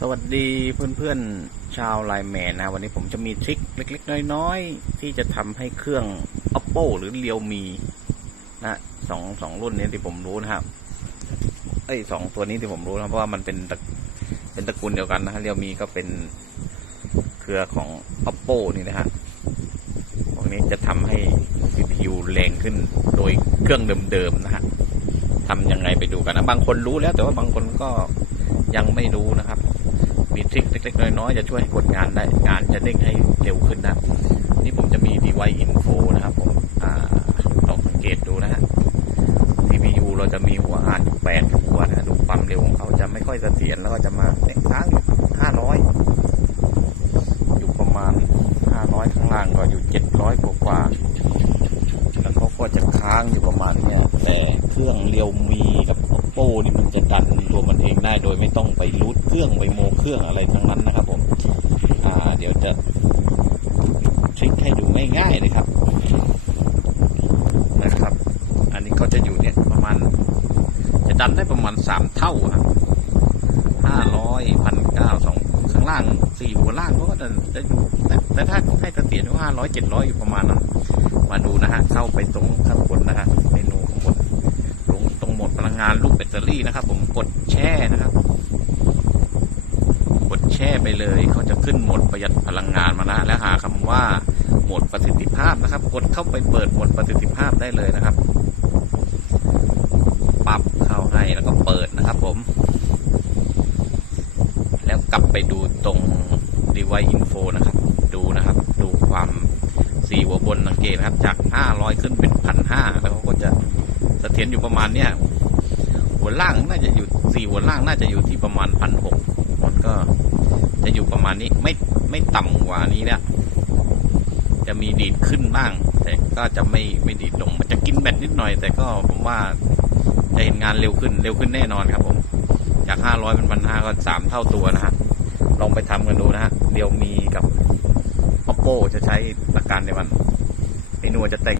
สวัสดีเพื่อนๆชาวไลน์แมนนะ วันนี้ผมจะมีทริคเล็ก ๆ น้อยๆ ที่จะทำให้เครื่อง oppo หรือเรียวมีนะสองสองรุ่นนี้ที่ผมรู้นะครับเอ้สองตัวนี้ที่ผมรู้นะเพราะว่ามันเป็นเป็นตระกูลเดียวกันนะเรียวมีก็เป็นเครือของ oppo นี่นะฮะพวกนี้จะทำให้ CPU แรงขึ้นโดยเครื่องเดิมๆนะฮะทำยังไงไปดูกันนะบางคนรู้แล้วแต่ว่าบางคนก็ยังไม่รู้นะครับ ริคเล็ก ๆ น้อยๆจะช่วยให้กดงานได้งานจะเด้งให้เร็วขึ้นนะนี่ผมจะมี device info นะครับผมลองสังเกตดูนะฮะ CPU เราจะมีหัวอ่านอยู่แปดหัวนะดูความเร็วของเขาจะไม่ค่อยเสถียรแล้วก็จะมาเนี่ยค้างอยู่ห้าร้อยู่ประมาณห้าร้อยข้างล่างก็อยู่เจ็ดร้อยกว่าๆแล้วเขาก็จะค้างอยู่ประมาณเนี้ยแต่เครื่องเรียวมีกับ oppo นี่มันจะดันตัวมันเองได้โดยไม่ต้องไปรูทเครื่องไปโมเครื่องอะไรทั้งนั้นนะครับผมอ่าเดี๋ยวจะทริคให้ดูง่ายๆเลยครับนะครับ อันนี้ก็จะอยู่เนี่ยประมาณ จะดันได้ประมาณสามเท่าครับห้าร้อยพันเก้าสองข้างล่างสี่หัวล่างเขาก็จะจะอยู่แต่แต่ถ้าให้เสถียรก็ห้าร้อยเจ็ดร้อยอยู่ประมาณนั้นมาดูนะฮะเข้าไปตรงข้างบนนะฮะเมนูข้างบนลงตร งานลูกแบตเตอรี่นะครับ ผมกดแช่นะครับ กดแช่ไปเลยเขาจะขึ้นโหมดประหยัดพลังงานมานะแล้วหาคำว่าโหมดประสิทธิภาพนะครับ กดเข้าไปเปิดโหมดประสิทธิภาพได้เลยนะครับปรับเข้าให้แล้วก็เปิดนะครับ ผม แล้วกลับไปดูตรง device info นะครับ ดูนะครับ ดูความสี่หัวบนสังเกตนะครับ จาก 500 ขึ้นเป็น 1,500 แล้วเขาก็จะเสถียรอยู่ประมาณเนี้ย หัวล่างน่าจะอยู่สี่หัวล่างน่าจะอยู่ที่ประมาณพันหกมันก็จะอยู่ประมาณนี้ไม่ไม่ต่ำกว่านี้แล้วจะมีดีดขึ้นบ้าง แต่ก็จะไม่ไม่ดีดลง มันจะกินแบตนิดหน่อย แต่ก็ผมว่าจะเห็นงานเร็วขึ้นเร็วขึ้นแน่นอนครับผม จากห้าร้อยเป็นพันห้าก็สามเท่าตัวนะฮะลองไปทำกันดูนะฮะเรียวมีกับ oppo จะใช้หลักการเดียวกันเมนูจะแตก